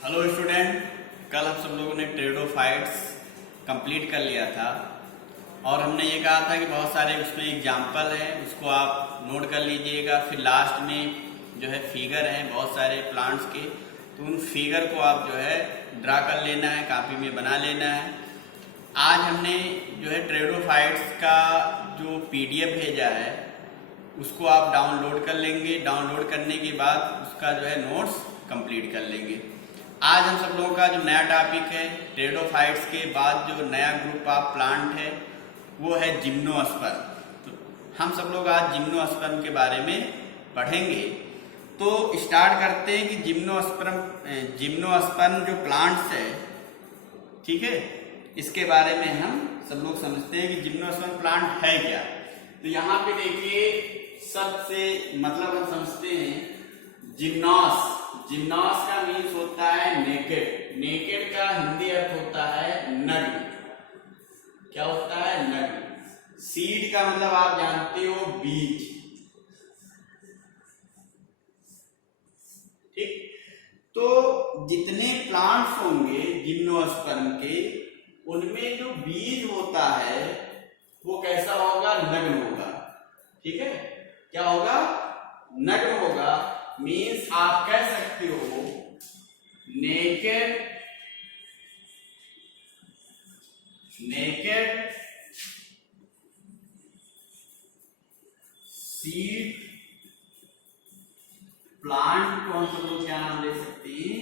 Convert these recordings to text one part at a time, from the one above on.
Hello student, कल हम सब लोगों ने ट्रेडोफाइट्स कंप्लीट कर लिया था और हमने ये कहा था कि बहुत सारे उसमें एग्जाम्पल हैं, उसको आप नोट कर लीजिएगा। फिर लास्ट में जो है फिगर हैं बहुत सारे प्लांट्स के, तो उन फिगर को आप जो है ड्रा कर लेना है, कॉपी में बना लेना है। आज हमने जो है ट्रेडोफाइट्स का जो पीडीएफ भेजा है उसको आप डाउनलोड कर लेंगे। डाउनलोड करने के बाद उसका जो है नोट्स कंप्लीट कर लेंगे। आज हम सब लोगों का जो नया टॉपिक है, ट्रेडोफाइट्स के बाद जो नया ग्रुप ऑफ प्लांट है वो है जिम्नोस्पर्म। तो हम सब लोग आज जिम्नोस्पर्म के बारे में पढ़ेंगे। तो स्टार्ट करते हैं कि जिम्नोस्पर्म जो प्लांट्स है, ठीक है, इसके बारे में हम सब लोग समझते हैं कि जिम्नोस्पर्म प्लांट है क्या। तो यहाँ पे देखिए, सबसे मतलब हम समझते हैं जिम्नोस का मीन्स होता है नेकेड। नेकेड का हिंदी अर्थ होता है नग्न। क्या होता है? नग्न। सीड का मतलब आप जानते हो बीज, ठीक। तो जितने प्लांट्स होंगे जिम्नोस्पर्म के, उनमें जो बीज होता है वो कैसा होगा? नग्न होगा, ठीक है। क्या होगा? नग्न होगा। मीन्स आप कह सकते हो नेकेड सीड प्लांट को हम सब लोग क्या नाम दे सकते हैं?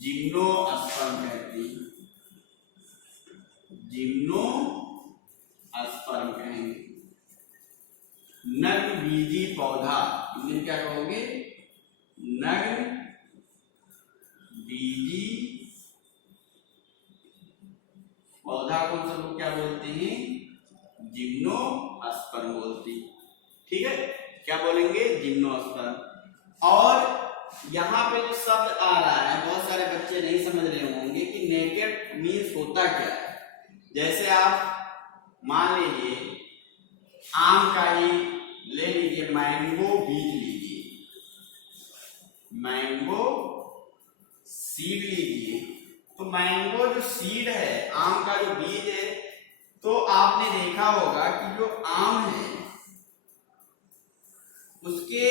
जिम्नोस्पर्म कहते हैं। जिम्नोस्पर्म कहेंगे। नग्न बीजी पौधा, इन्हें क्या कहोगे? नग्न बीजी पौधा को हम सब लोग क्या बोलते हैं? जिम्नोस्पर्म बोलते हैं, ठीक है। क्या बोलेंगे? जिम्नोस्पर्म। और यहाँ पे जो शब्द आ रहा है, बहुत सारे बच्चे नहीं समझ रहे होंगे कि नेकेड मीन्स होता क्या है। जैसे आप मान लीजिए आम का ही ले लीजिए, मैंगो बीज लीजिए, मैंगो सीड लीजिए। तो मैंगो जो सीड है, आम का जो बीज है, तो आपने देखा होगा कि जो आम है उसके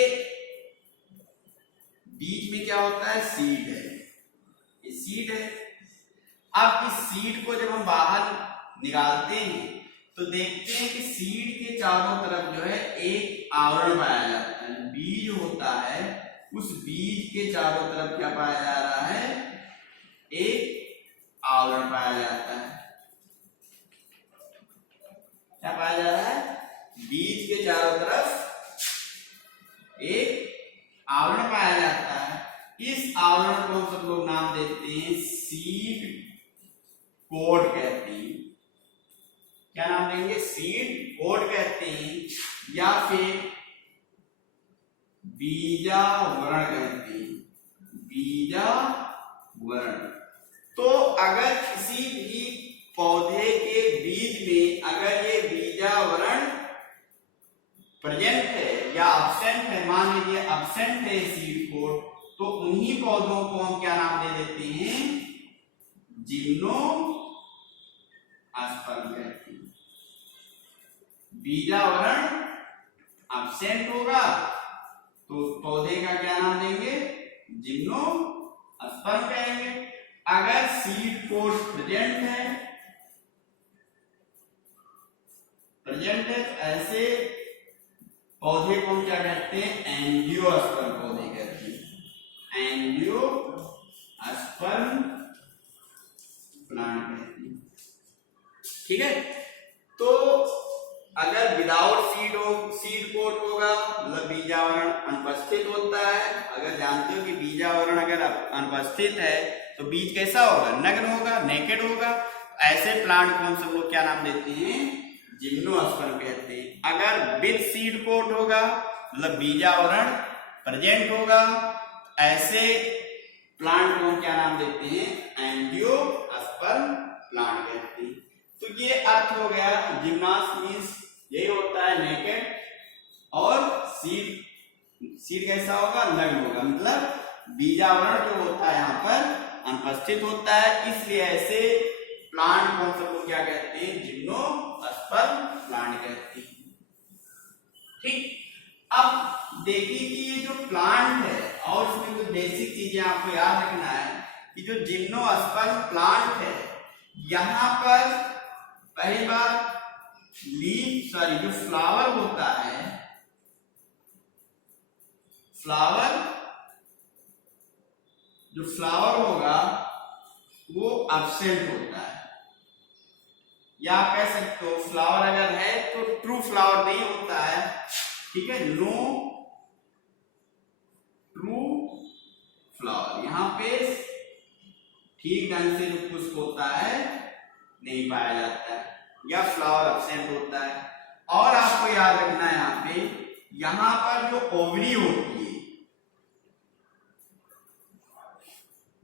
बीच में क्या होता है? सीड है। ये सीड है। अब इस सीड को जब हम बाहर निकालते हैं तो देखते हैं कि सीड के चारों तरफ जो है एक आवरण पाया जाता है। बीज होता है, उस बीज के चारों तरफ क्या पाया जा रहा है? एक आवरण पाया जाता है। क्या पाया जा रहा है? बीज के चारों तरफ एक आवरण पाया जाता है। इस आवरण को हम सब लोग नाम देते हैं सीड कोड कहते हैं। क्या नाम देंगे? सीड कोड कहते हैं, या फिर बीजावरण कहते हैं। बीजावरण। तो अगर किसी भी पौधे के बीज में अगर ये बीजावरण प्रेजेंट है या एब्सेंट है, मान लीजिए एब्सेंट है सीड कोड, तो उन्हीं पौधों को हम क्या नाम दे देते हैं? जिम्नोस्पर्म कहते हैं। बीजावरण एब्सेंट होगा तो पौधे का क्या नाम देंगे? जिम्नोस्पर्म कहेंगे। अगर सीड कोड प्रेजेंट है तो ऐसे पौधे को हम क्या कहते हैं? एंजियोस्पर्म पौधे कहते हैं। एंजियोस्पर्म प्लांट कहते हैं, ठीक है। तो अगर विदाउट सीड कोड होगा मतलब बीजावरण अनुपस्थित होता है। अगर जानते हो कि बीजावरण अगर अनुपस्थित है तो बीज कैसा होगा? नग्न होगा, नेकेड होगा। ऐसे प्लांट को हम सब लोग क्या नाम देते हैं? जिम्नोस्पर्म कहते हैं। अगर विद सीड कोड होगा मतलब बीजावरण प्रेजेंट होगा, ऐसे प्लांट को हम क्या नाम देते हैं? एंजियोस्पर्म प्लांट कहते हैं। तो ये अर्थ हो गया। जिम्नोस मीन्स यही होता है नेकेड, और सीड कैसा होगा? नग्न होगा। मतलब बीजावरण जो होता है यहाँ पर अनुपस्थित होता है, इसलिए ऐसे प्लांट को हम सब लोग क्या कहते हैं, जिम्नोस्पर्म प्लांट कहते हैं। ठीक, अब देखिए कि ये जो प्लांट है और इसमें जो बेसिक चीजें आपको याद रखना है कि जो जिम्नोस्पर्म प्लांट है, यहाँ पर पहली बात जो फ्लावर होता है, जो फ्लावर होगा वो एब्सेंट होता है, या आप कह सकते हो फ्लावर अगर है तो ट्रू फ्लावर नहीं होता है। ठीक है, नो ट्रू फ्लावर, यहाँ पे ठीक ढंग से जो पुष्प होता है नहीं पाया जाता है, या फ्लावर एब्सेंट होता है। और आपको याद रखना है यहाँ पर जो ओवरी होती है,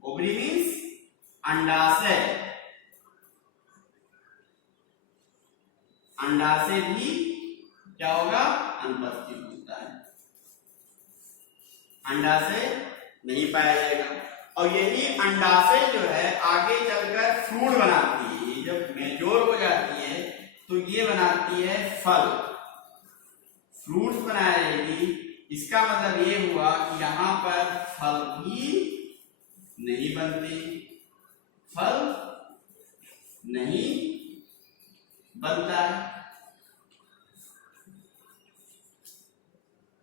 ओवरी मीन्स अंडाशय, अंडाशय भी क्या होगा, अनुपस्थित होता है, अंडाशय नहीं पाया जाएगा। और यही अंडाशय जो है आगे चलकर फ्रूट बनाती है, जब मेच्योर हो जाती है तो ये बनाती है फल, फ्रूट्स बनाएगी। इसका मतलब ये हुआ कि यहाँ पर फल भी नहीं बनते, फल नहीं बनता है,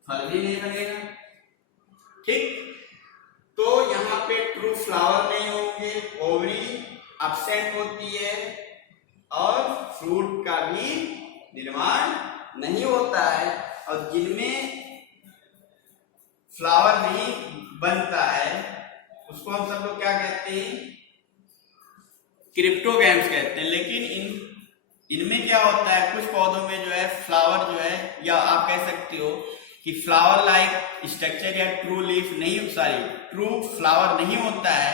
फल भी नहीं बनेगा। ठीक, तो यहाँ पे ट्रू फ्लावर नहीं होंगे, ओवरी एब्सेंट होती है और फ्रूट का भी निर्माण नहीं होता है। और जिनमें फ्लावर नहीं बनता है उसको हम सब लोग क्या कहते हैं, क्रिप्टोगैम्स कहते हैं। लेकिन इनमें क्या होता है, कुछ पौधों में जो है फ्लावर जो है, या आप कह सकते हो कि फ्लावर लाइक स्ट्रक्चर या ट्रू फ्लावर नहीं होता है,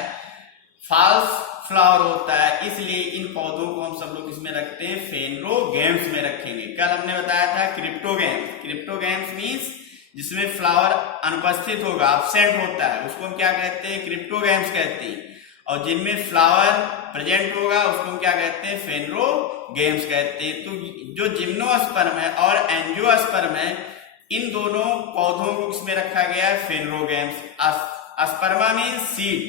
फॉल्स फ्लावर होता है। इसलिए इन पौधों को हम सब लोग इसमें रखते हैं, फेनरोगैम्स में रखेंगे। कल हमने बताया था क्रिप्टोगैम्स, क्रिप्टोगैम्स मीन्स जिसमें फ्लावर अनुपस्थित होगा, एब्सेंट होता है, उसको हम क्या कहते हैं, क्रिप्टोगैम्स कहते हैं। और जिनमें फ्लावर प्रेजेंट होगा उसको हम क्या कहते हैं, फेनरोगैम्स कहते हैं। तो जो जिम्नोस्पर्म है और एंजियोस्पर्म है, इन दोनों पौधों को इसमें रखा गया है फेनरोगैम्स। अस्पर्मा मीन सीड,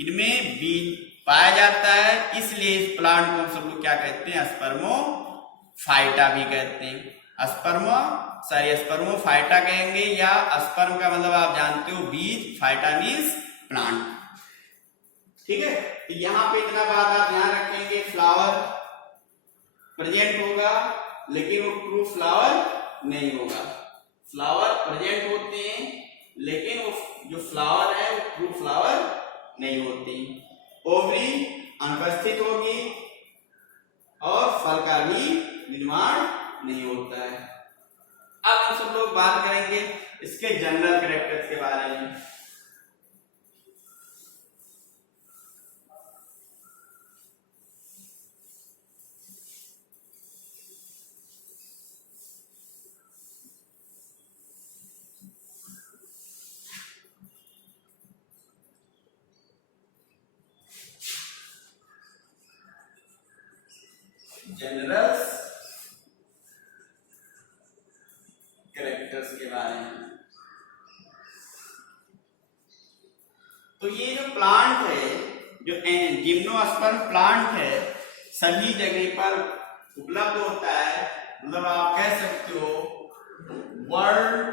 इनमें बीज पाया जाता है, इसलिए इस प्लांट को हम सब लोग क्या कहते हैं, अस्पर्मोफाइटा भी कहते हैं। अस्पर्मोफाइटा कहेंगे, या अस्पर्म का मतलब आप जानते हो बीज, फाइटा मीन्स प्लांट। ठीक है, तो यहाँ पे इतना बात आप ध्यान रखेंगे, फ्लावर प्रेजेंट होगा लेकिन वो ट्रू फ्लावर नहीं होगा। फ्लावर प्रेजेंट होते हैं लेकिन वो जो फ्लावर है वो ट्रू फ्लावर नहीं होती। ओवरी अनुपस्थित होगी और फल का भी निर्माण नहीं होता है। अब हम सब लोग बात करेंगे इसके जनरल कैरेक्टर्स के बारे में। जनरल कैरेक्टर्स के बारे में, तो ये जो प्लांट है, जो जिम्नोस्पर्म प्लांट है, सभी जगह पर उपलब्ध होता है। मतलब आप कह सकते हो वर्ल्ड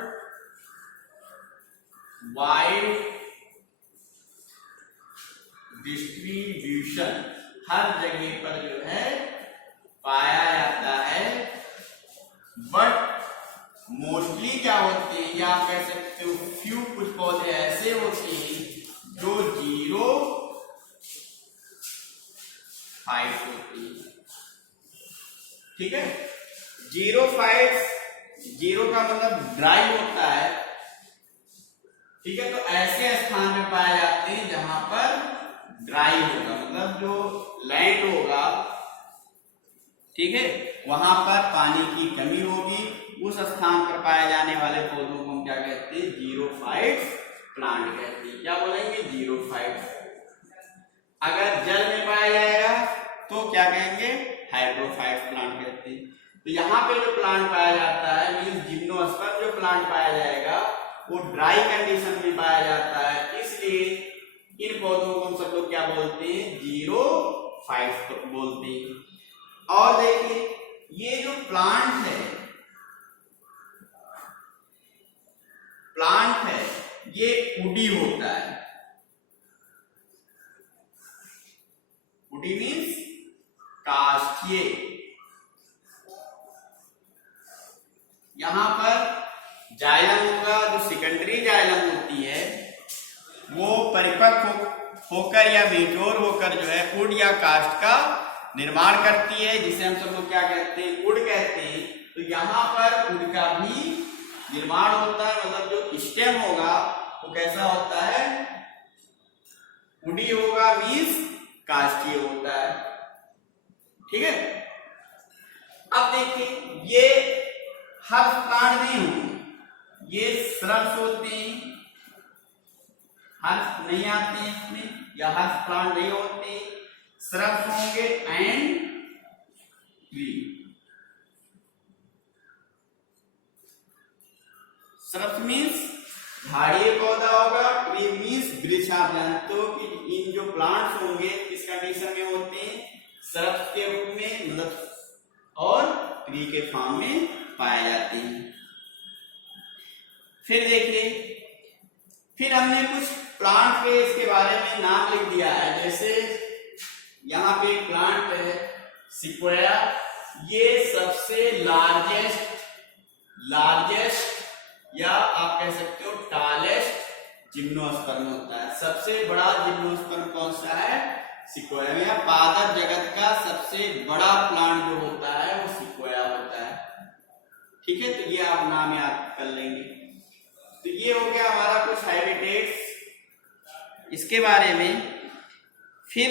वाइड डिस्ट्रीब्यूशन, हर जगह पर जो है पाया जाता है। बट मोस्टली क्या होते हैं, या आप कह सकते हो फ्यू कुछ पौधे ऐसे होते हैं जो 0 फाइट होती है। ठीक है, 0 फाइट, 0 का मतलब ड्राई होता है। ठीक है, तो ऐसे स्थान में पाए जाते हैं जहां पर ड्राई होगा, मतलब जो लैंड होगा, ठीक है, वहां पर पानी की कमी होगी, उस स्थान पर पाए जाने वाले पौधों को हम क्या कहते हैं, 0 फाइट प्लांट कहते हैं। क्या बोलेंगे, 0 फाइट। अगर जल में पाया जाएगा तो क्या कहेंगे, हाइड्रोफाइट प्लांट कहते हैं। तो यहाँ पे जो प्लांट पाया जाता है मीन्स जिम्नोस्पर्म जो प्लांट पाया जाएगा वो ड्राई कंडीशन में पाया जाता है, इसलिए इन पौधों को हम सब लोग क्या बोलते हैं, जीरोफाइट बोलते हैं। और देखिए ये जो प्लांट है ये वुडी होता है। वुडी मीन्स काष्ठीय। यहां पर जाइलम होगा, जो सेकेंडरी जाइलम होती है वो परिपक्व होकर या मेच्योर होकर जो है वुड या काष्ठ का निर्माण करती है, जिसे हम सब लोग क्या कहते हैं, वुड कहते हैं। तो यहाँ पर वुड का भी निर्माण होता है, मतलब जो स्टेम होगा वो कैसा होता है, वुडी होगा मीन्स काष्ठीय होता है। ठीक है। अब देखिए ये हर प्लांट नहीं होंगे, ये श्रब्स होते हैं, हर्ष नहीं आते हैं इसमें, या हर्ष प्लांट नहीं होते, श्रब्स होंगे एंड ट्री। श्रब्स मीन्स झाड़िए पौधा होगा, ट्री मीन्स वृक्ष। आप जानते हो कि इन जो प्लांट्स होंगे किस कंडीशन में होते हैं, श्रब्स के रूप में, मतलब और ट्री के फॉर्म में पाए जाते हैं। फिर देखिए, फिर हमने कुछ प्लांट के इसके बारे में नाम लिख दिया है, जैसे यहाँ पे प्लांट है सिक्वोया, ये सबसे लार्जेस्ट या आप कह सकते हो टालेस्ट जिम्नोस्पर्म होता है। सबसे बड़ा जिम्नोस्पर्म कौन सा है, सिक्वोया। या पादप जगत का सबसे बड़ा प्लांट जो होता है वो सिक्वोया होता है। ठीक है, तो ये आप नाम याद कर लेंगे। तो ये हो गया हमारा कुछ हैबिटेट्स इसके बारे में। फिर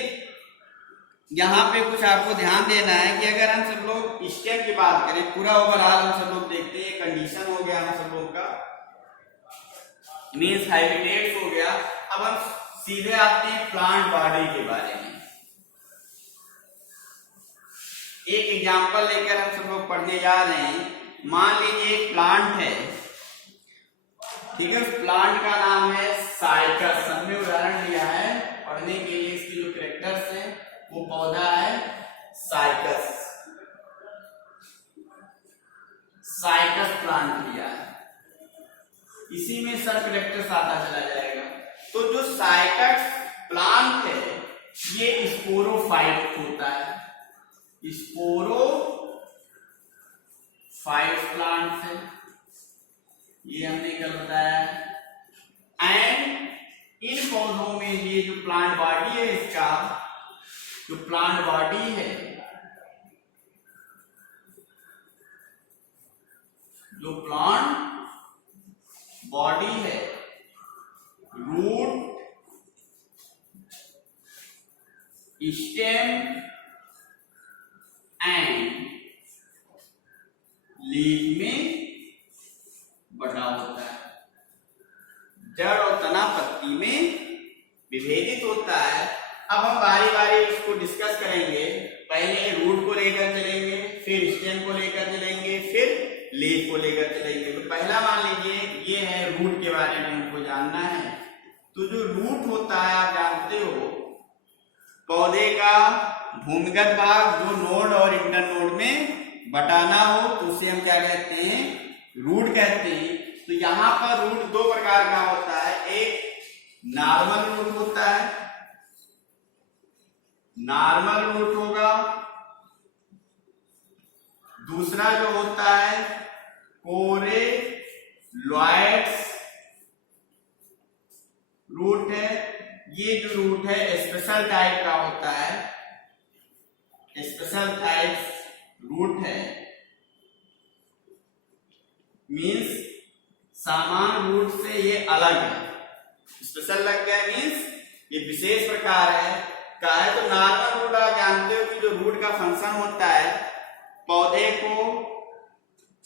यहाँ पे कुछ आपको ध्यान देना है कि अगर हम सब लोग स्टेम की बात करें, पूरा ओवरऑल हम सब लोग देखते हैं, कंडीशन हो गया हम सब लोग का, मीन्स हैबिटेट्स हो गया। अब हम सीधे आते हैं प्लांट बॉडी के बारे में। एक एग्जांपल लेकर हम सब लोग पढ़ने जा रहे हैं। मान लीजिए एक प्लांट है, ठीक है, उस प्लांट का नाम है साइकस। हमने उदाहरण दिया है पढ़ने के लिए, इसकी जो कैरेक्टर्स है वो पौधा है साइकस। साइकस प्लांट दिया है, इसी में सब कैरेक्टर्स आता चला जाएगा। तो जो साइकस प्लांट है ये स्पोरोफाइट होता है, स्पोरोफाइट प्लांट है, ये हमने कल बताया। एंड इन पौधों में ये जो प्लांट बॉडी है, इसका जो प्लांट बॉडी है, जो प्लांट बॉडी है, रूट, स्टेम एंड लीफ में बटा होता है। जड़ और तना पत्ती में विभेदित होता है। अब हम बारी बारी इसको डिस्कस करेंगे। पहले रूट को लेकर चलेंगे, फिर स्टेम को लेकर चलेंगे, फिर लीफ को लेकर चलेंगे। तो पहला मान लीजिए ये है, रूट के बारे में हमको जानना है। तो जो रूट होता है आप जानते हो, पौधे का भूमिगत भाग जो नोड और इंटरनोड में बटाना हो तो उसे हम क्या कहते हैं, रूट कहते हैं। तो यहां पर रूट दो प्रकार का होता है, एक नॉर्मल रूट होता है, नॉर्मल रूट होगा, दूसरा जो होता है कोरेलॉइड्स रूट है। ये जो रूट है स्पेशल टाइप का होता है, स्पेशल टाइप रूट है, मीन्स सामान्य रूट से ये अलग है। स्पेशल लग गया मीन्स ये विशेष प्रकार है का है। तो नॉर्मल रूट आप जानते हो कि जो रूट का फंक्शन होता है, पौधे को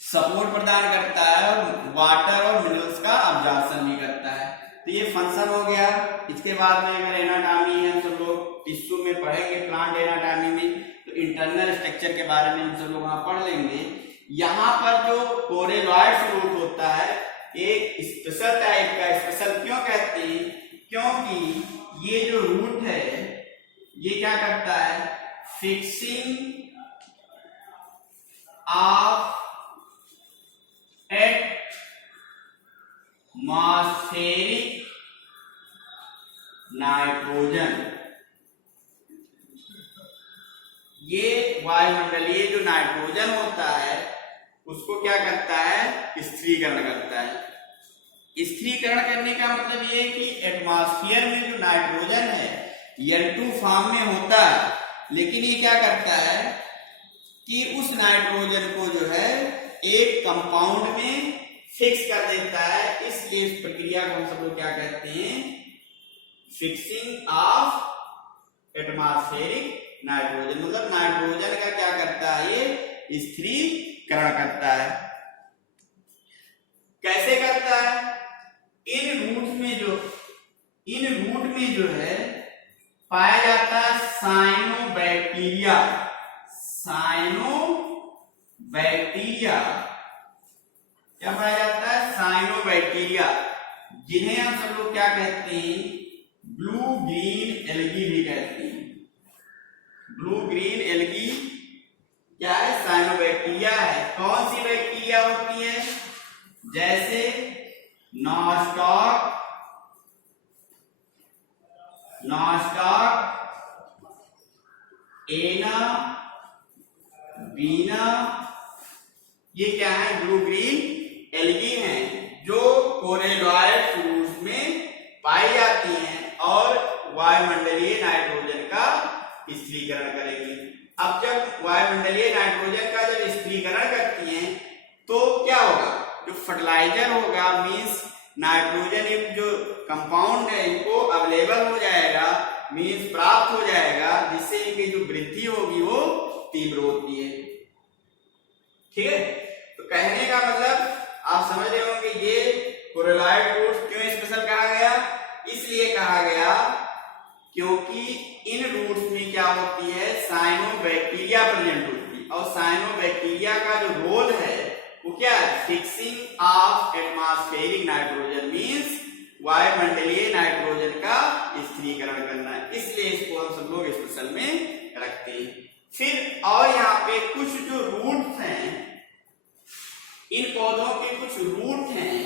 सपोर्ट प्रदान करता है और वाटर और मिनरल्स का अब्जॉर्प्शन भी करता है। तो ये फंक्शन हो गया। इसके बाद में अगर एनाटॉमी है, हम सब लोग टिश्यू में पढ़ेंगे प्लांट एनाटॉमी में, तो इंटरनल स्ट्रक्चर के बारे में हम सब लोग वहां पढ़ लेंगे। यहाँ पर जो कोरेलॉइड रूट होता है एक स्पेशल टाइप का, स्पेशल क्यों कहते हैं, क्योंकि ये जो रूट है ये क्या करता है, फिक्सिंग ऑफ एटमॉस्फेरिक नाइट्रोजन, ये वायुमंडलीय जो नाइट्रोजन होता है उसको क्या करता है, स्थिरीकरण करता है। स्थिरीकरण करने का मतलब ये कि एटमॉस्फेयर में जो नाइट्रोजन है N2 फॉर्म में होता है, लेकिन ये क्या करता है कि उस नाइट्रोजन को जो है एक कंपाउंड में फिक्स कर देता है। इसलिए इस प्रक्रिया को हम सब लोग क्या कहते हैं, फिक्सिंग ऑफ एटमॉस्फेरिक नाइट्रोजन। मतलब नाइट्रोजन का क्या करता है, ये स्थिरीकरण करता है। कैसे करता है, इन रूट में जो है पाया जाता है साइनोबैक्टीरिया। क्या पाया जाता है, साइनोबैक्टीरिया, जिन्हें हम सब लोग क्या कहते हैं, ब्लू ग्रीन एल्गी भी कहते हैं। ब्लू ग्रीन एल्गी क्या है, साइनोबैक्टीरिया है। कौन सी बैक्टीरिया होती है, जैसे नॉस्टॉक, एना, बीना, ये क्या है, ब्लू ग्रीन एल्गी हैं जो कोरेलॉइड फ्रूट्स में पाई जाती हैं और वायुमंडलीय नाइट्रोजन का स्थिरीकरण करेंगी। अब जब वायुमंडलीय नाइट्रोजन का जब स्थिरीकरण करती हैं तो क्या होगा, जो फर्टिलाइजर होगा मींस नाइट्रोजन युक्त जो कंपाउंड है इनको अवेलेबल हो जाएगा, मींस प्राप्त हो जाएगा, जिससे इनकी जो वृद्धि होगी वो तीव्र होती है। ठीक है, तो कहने का मतलब आप समझ रहे होंगे ये कोरेलॉइड रूट्स क्यों स्पेशल कहा गया, इसलिए कहा गया क्योंकि इन रूट्स में क्या होती है, साइनोबैक्टीरिया प्रेजेंट होती है। और साइनोबैक्टीरिया का जो रोल है वो क्या है, fixing of atmospheric nitrogen, means वायुमंडलीय नाइट्रोजन का स्थिरीकरण करना है। इसलिए इसको हम सब लोग स्पेशल में रखते हैं। फिर और यहाँ पे कुछ जो रूट्स हैं, इन पौधों के कुछ रूट हैं,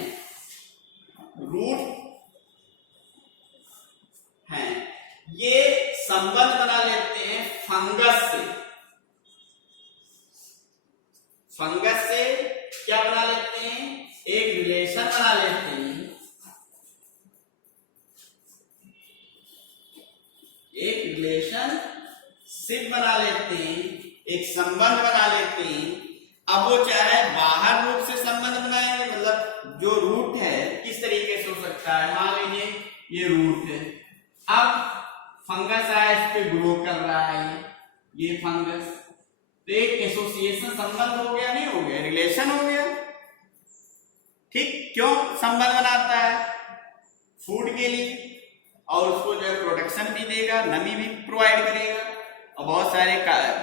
ये संबंध बना लेते हैं फंगस से क्या बना लेते हैं, एक रिलेशन बना लेते हैं, एक रिलेशनशिप बना लेते हैं, एक संबंध बना लेते हैं। अब वो चाहे बाहर रूप से संबंध बनाएंगे, मतलब जो रूट है किस तरीके से हो सकता है, मान लीजिए ये रूट है, अब फंगस आया, इस पे ग्रो कर रहा है ये फंगस, तो एक एसोसिएशन संबंध हो गया, नहीं हो गया, रिलेशन हो गया। ठीक, क्यों संबंध बनाता है, फूड के लिए, और उसको जो है प्रोटेक्शन भी देगा, नमी भी प्रोवाइड करेगा, और बहुत सारे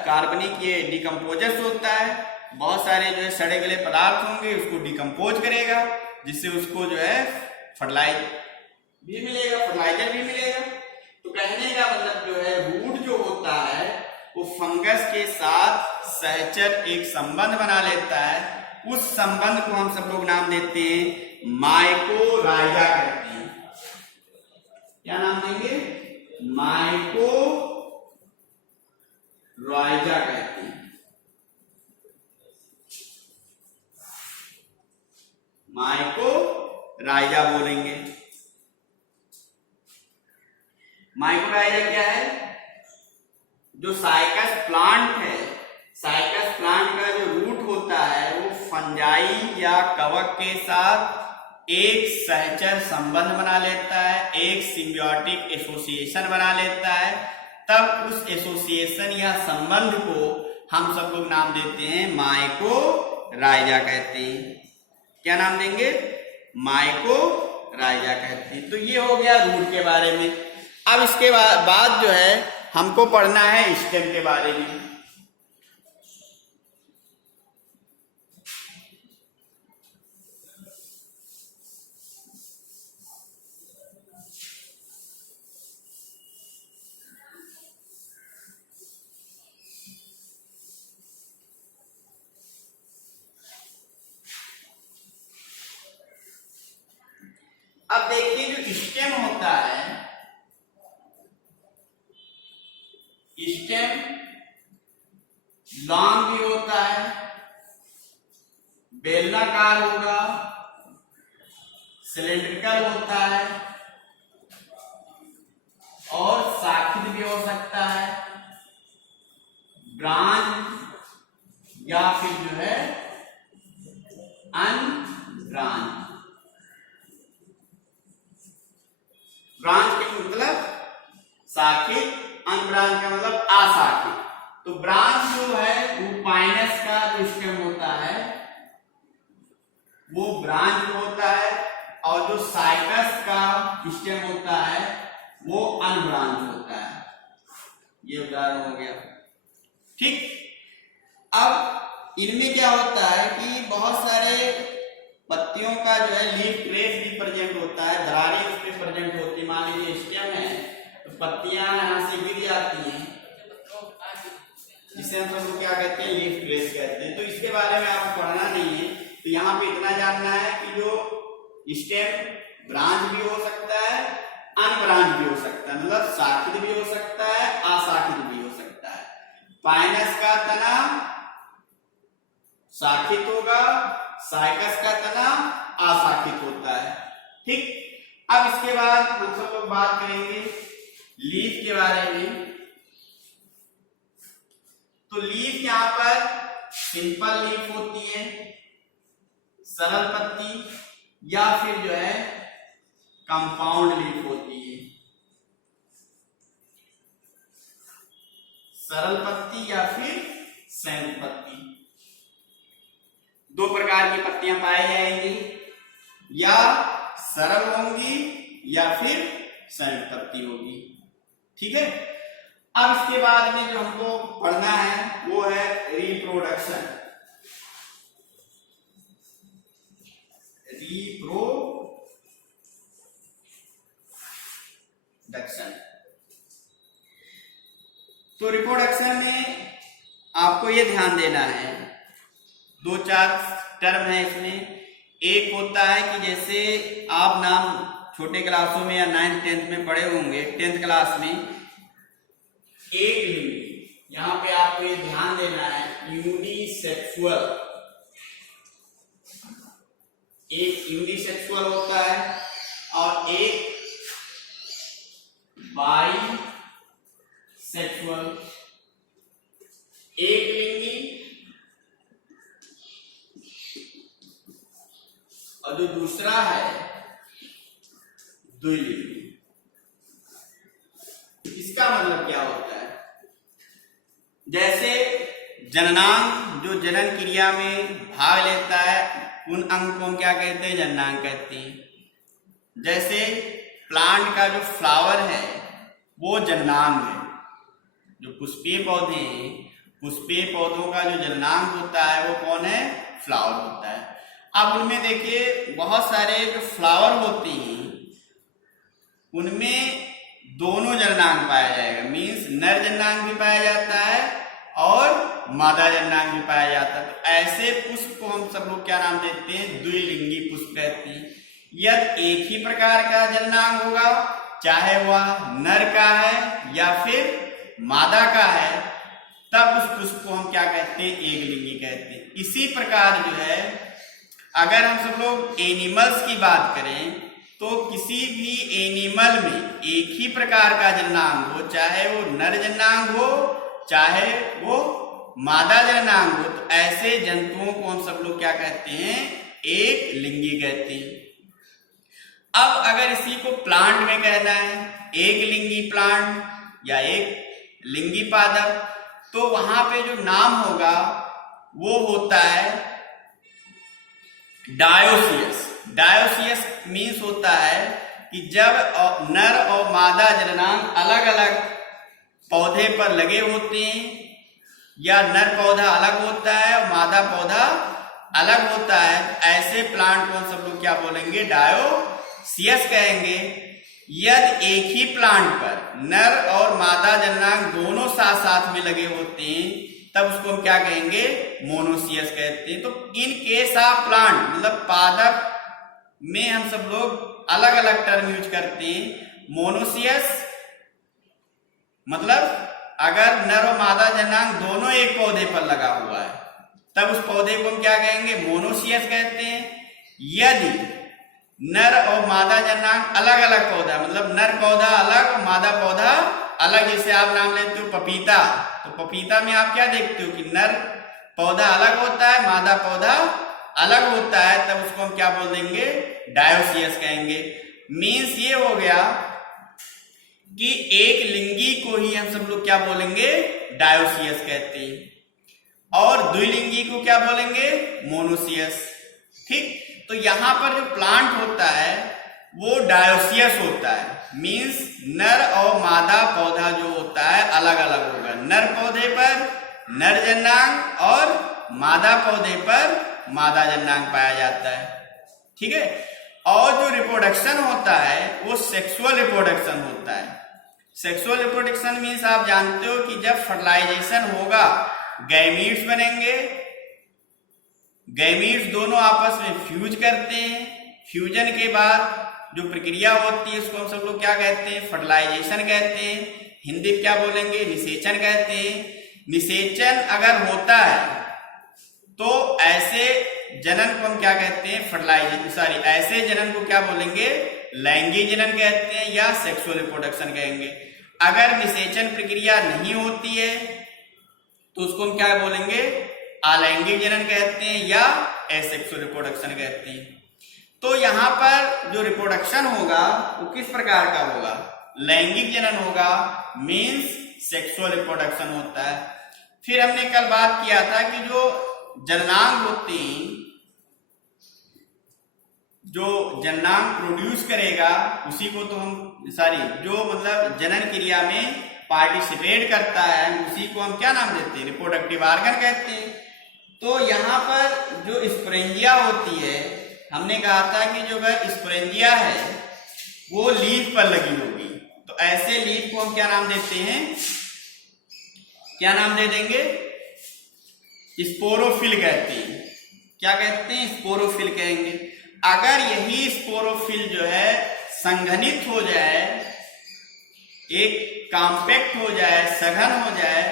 कार्बनिक ये डिकम्पोजर्स होता है, बहुत सारे जो है सड़े गले पदार्थ होंगे उसको डिकम्पोज करेगा, जिससे उसको जो है फर्टिलाइजर भी मिलेगा। तो कहने का मतलब जो है रूट जो होता है वो फंगस के साथ सहचर एक संबंध बना लेता है। उस संबंध को हम सब लोग नाम देते हैं माइकोराइजा कहते हैं। क्या नाम देंगे, माइकोराइजा कहते हैं। माइकोराइजा बोलेंगे। माइकोराइजा क्या है, जो साइकस प्लांट है, साइकस प्लांट का जो रूट होता है वो फंजाई या कवक के साथ एक सहचर संबंध बना लेता है, एक सिम्बियोटिक एसोसिएशन बना लेता है। तब उस एसोसिएशन या संबंध को हम सब लोग नाम देते हैं माइकोराइजा कहते हैं। क्या नाम देंगे, माइकोराइजा कहते हैं। तो ये हो गया रूट के बारे में। अब इसके बाद जो है हमको पढ़ना है स्टेम के बारे में। अब देखिए जो स्टेम होता है, स्टेम लॉन्ग भी होता है, बेलनाकार होगा, सिलेंड्रिकल होता है और शाखित भी हो सकता है, ब्रांच या फिर जो है अनब्रांच। ब्रांच के मतलब शाखित, अनब्रांच का मतलब अशाखित। तो ब्रांच जो है वो पाइनस का जो स्टेम होता है वो ब्रांच होता है, और जो साइकस का स्टेम होता है वो अनब्रांच होता है। ये उदाहरण हो गया, ठीक। अब इनमें क्या होता है कि बहुत सारे पत्तियों का जो है लीफ ट्रेस भी प्रेजेंट होता है, दरारें उस पर प्रेजेंट होती है। मान लीजिए स्टेम है तो पत्तियां यहां से गिर जाती हैं, जिसे हम सब लोग क्या कहते हैं, लीफ ट्रेस कहते हैं। तो इसके बारे में आपको पढ़ना नहीं है, तो यहाँ पे इतना जानना है कि जो स्टेम ब्रांच भी हो सकता है, अनब्रांच भी हो सकता है, मतलब शाखित भी हो सकता है, अशाखित भी हो सकता है। पाइनस का तना शाखित होगा, साइकस का तना अशाखित होता है, ठीक। अब इसके बाद हम सब लोग बात करेंगे लीफ के बारे में। तो लीफ यहाँ पर सिंपल लीफ होती है, सरल पत्ती, या फिर जो है कंपाउंड लीफ होती है, सरल पत्ती या फिर संयुक्त पत्ती। दो प्रकार की पत्तियां पाई जाएंगी, या सरल होंगी या फिर संयुक्त पत्ती होगी, ठीक है। अब इसके बाद में जो हमको पढ़ना है वो है रिप्रोडक्शन। तो रिप्रोडक्शन में आपको ये ध्यान देना है, दो चार टर्म है इसमें। एक होता है कि जैसे आप नाम छोटे क्लासों में या 9th 10th में पढ़े होंगे, 10th क्लास में एक लिंगी, यहां पे आपको ये ध्यान देना है यूनिसेक्सुअल, एक यूनिसेक्सुअल होता है और एक बाई सेक्सुअल। एक लिंगी और जो दूसरा है द्विलिंगी। इसका मतलब क्या होता है, जैसे जननांग जो जनन क्रिया में भाग लेता है उन अंग को हम क्या कहते हैं, जननांग कहते हैं। जैसे प्लांट का जो फ्लावर है वो जननांग है, जो पुष्पीय पौधे हैं, पुष्पीय पौधों का जो जननांग होता है वो कौन है, फ्लावर होता है। अब उनमें देखिए बहुत सारे जो फ्लावर होते हैं उनमें दोनों जननांग पाया जाएगा, मीन्स नर जननांग भी पाया जाता है और मादा जननांग भी पाया जाता है। तो ऐसे पुष्प को हम सब लोग क्या नाम देते हैं, द्विलिंगी पुष्प कहते हैं। यदि एक ही प्रकार का जननांग होगा, चाहे वह नर का है या फिर मादा का है, तब उस पुष्प को हम क्या कहते हैं, एकलिंगी कहते हैं। इसी प्रकार जो है अगर हम सब लोग एनिमल्स की बात करें तो किसी भी एनिमल में एक ही प्रकार का जननांग हो, चाहे वो नर जननांग हो चाहे वो मादा जननांग हो, तो ऐसे जंतुओं को हम सब लोग क्या कहते हैं, एक लिंगी कहते हैं। अब अगर इसी को प्लांट में कहना है, एक लिंगी प्लांट या एक लिंगी पादप, तो वहां पे जो नाम होगा वो होता है डायोसियस। डायोसियस मीन्स होता है कि जब नर और मादा जननांग अलग अलग पौधे पर लगे होते हैं, या नर पौधा अलग होता है और मादा पौधा अलग होता है, ऐसे प्लांट को हम सब लोग क्या बोलेंगे, डायोसियस कहेंगे। यदि एक ही प्लांट पर नर और मादा जननांग दोनों साथ साथ में लगे होते हैं तब उसको हम क्या कहेंगे, मोनोसियस कहते हैं। तो इन केस ऑफ प्लांट मतलब पादप में हम सब लोग अलग अलग टर्म यूज करते हैं। मोनोसियस मतलब अगर नर और मादा जननांग दोनों एक पौधे पर लगा हुआ है तब उस पौधे को हम क्या कहेंगे, मोनोसियस कहते हैं। यदि नर और मादा जननांग अलग अलग पौधा मतलब नर पौधा अलग और मादा पौधा अलग, जैसे आप नाम लेते हो पपीता, तो पपीता में आप क्या देखते हो कि नर पौधा अलग होता है, मादा पौधा अलग होता है, तब उसको हम क्या बोल देंगे, डायोसियस कहेंगे। मीन्स ये हो गया कि एक लिंगी को ही हम सब लोग क्या बोलेंगे, डायोसियस कहते हैं, और द्विलिंगी को क्या बोलेंगे, मोनोसियस। ठीक, तो यहां पर जो प्लांट होता है वो डायोसियस होता है। मीन्स नर और मादा पौधा जो होता है अलग अलग होगा। नर पौधे पर नर जननांग और मादा पौधे पर मादा जननांग पाया जाता है। ठीक है, और जो रिप्रोडक्शन होता है वो सेक्सुअल रिप्रोडक्शन होता है। सेक्सुअल रिप्रोडक्शन मीन्स आप जानते हो कि जब फर्टिलाइजेशन होगा गैमीट्स बनेंगे, गैमीट्स दोनों आपस में फ्यूज करते हैं, फ्यूजन के बाद जो प्रक्रिया होती है उसको हम सब लोग क्या कहते हैं, फर्टिलाइजेशन कहते हैं। हिंदी में क्या बोलेंगे, निषेचन कहते हैं। निषेचन अगर होता है तो ऐसे जनन को हम क्या कहते हैं, ऐसे जनन को क्या बोलेंगे, लैंगिक जनन कहते हैं या सेक्सुअल रिप्रोडक्शन कहेंगे। अगर निषेचन प्रक्रिया नहीं होती है तो उसको हम क्या बोलेंगे, अलैंगिक जनन कहते हैं या एसेक्सुअल रिप्रोडक्शन कहते हैं। तो यहाँ पर जो रिप्रोडक्शन होगा वो किस प्रकार का होगा, लैंगिक जनन होगा, मीन्स सेक्सुअल रिप्रोडक्शन होता है। फिर हमने कल बात किया था कि जो जननांग होती हैं, जो जननांग प्रोड्यूस करेगा उसी को तो हम जो मतलब जनन क्रिया में पार्टिसिपेट करता है उसी को हम क्या नाम देते हैं, रिप्रोडक्टिव ऑर्गन कहते हैं। तो यहाँ पर जो स्पोरेंजिया होती है, हमने कहा था कि जो अगर स्पोरेंजिया है वो लीफ पर लगी होगी तो ऐसे लीफ को हम क्या नाम देते हैं, क्या नाम दे देंगे, स्पोरोफिल कहते हैं। क्या कहते हैं, स्पोरोफिल कहेंगे। अगर यही स्पोरोफिल जो है संघनित हो जाए, एक कॉम्पैक्ट हो जाए, सघन हो जाए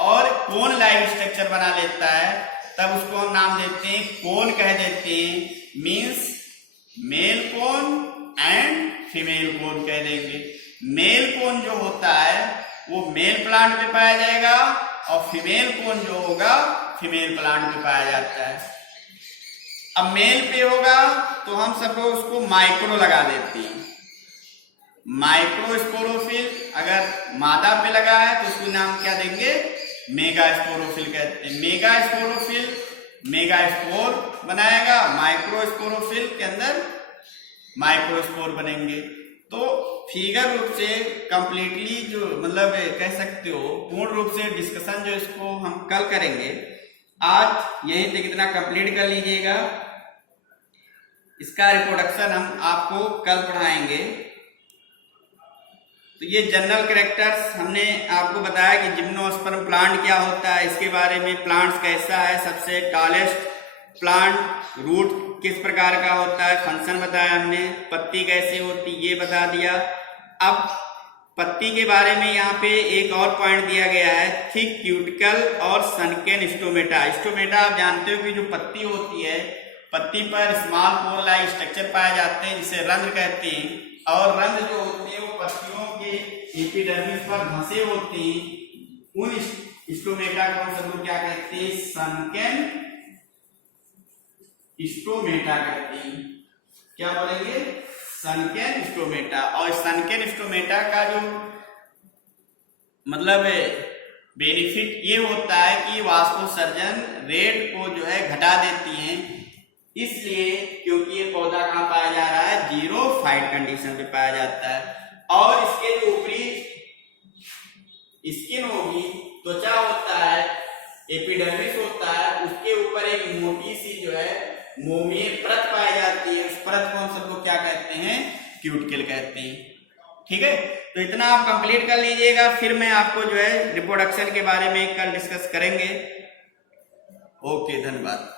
और कोन लाइक स्ट्रक्चर बना लेता है तब उसको हम नाम देते हैं, कोन कह देते हैं। Means male cone and female cone कह देंगे। मेल कोन जो होता है वो मेल प्लांट में पाया जाएगा और फीमेल कोन जो होगा फीमेल प्लांट में पाया जाता है। अब मेल पे होगा तो हम सब लोग उसको माइक्रो लगा देते हैं, माइक्रोस्पोरोफिल। अगर मादा पे लगा है तो उसको नाम क्या देंगे, मेगास्पोरोफिल कहते हैं। मेगास्पोरोफिल मेगास्पोर बनाएगा, माइक्रोस्पोरोफिल के अंदर माइक्रोस्पोर बनेंगे। तो फिगर रूप से कंप्लीटली जो मतलब कह सकते हो पूर्ण रूप से डिस्कशन जो इसको हम कल करेंगे, आज यहीं तक इतना कंप्लीट कर लीजिएगा। इसका रिप्रोडक्शन हम आपको कल पढ़ाएंगे। तो ये जनरल कैरेक्टर्स हमने आपको बताया कि जिम्नोस्पर्म प्लांट क्या होता है, इसके बारे में, प्लांट्स कैसा है, सबसे टॉलेस्ट प्लांट, रूट किस प्रकार का होता है, फंक्शन बताया हमने, पत्ती कैसे होती ये बता दिया। अब पत्ती के बारे में यहाँ पे एक और पॉइंट दिया गया है, थिक क्यूटिकल और सनकेन स्टोमेटा। स्टोमेटा आप जानते हो कि जो पत्ती होती है, पत्ती पर स्मॉल पोर लाइक स्ट्रक्चर पाए जाते हैं जिसे रंध्र कहते हैं, और रंध्र जो होते हैं वो पत्तियों के एपिडर्मिस पर धंसे होते हैं। उन स्टोमेटा को हम सब लोग क्या कहते हैं, सनकेन स्टोमेटा कहते हैं। क्या बोलेंगे, सनकेन स्टोमेटा। और सनकेन स्टोमेटा का जो मतलब बेनिफिट ये होता है कि वास्कोसर्जन रेट को जो है घटा देती हैं, इसलिए क्योंकि ये पौधा कहाँ पाया जा रहा है, जीरो फाइट कंडीशन पे पाया जाता है। और इसके जो ऊपरी स्किन होगी, त्वचा होता है, एपिडर्मिस होता है, उसके ऊपर एक मोटी सी जो है मोमीय परत पाई जाती है। उस परत को हम सब लोग क्या कहते हैं? क्यूटिकल कहते हैं। ठीक है, तो इतना आप कंप्लीट कर लीजिएगा, फिर मैं आपको जो है रिप्रोडक्शन के बारे में कल डिस्कस करेंगे। ओके, धन्यवाद।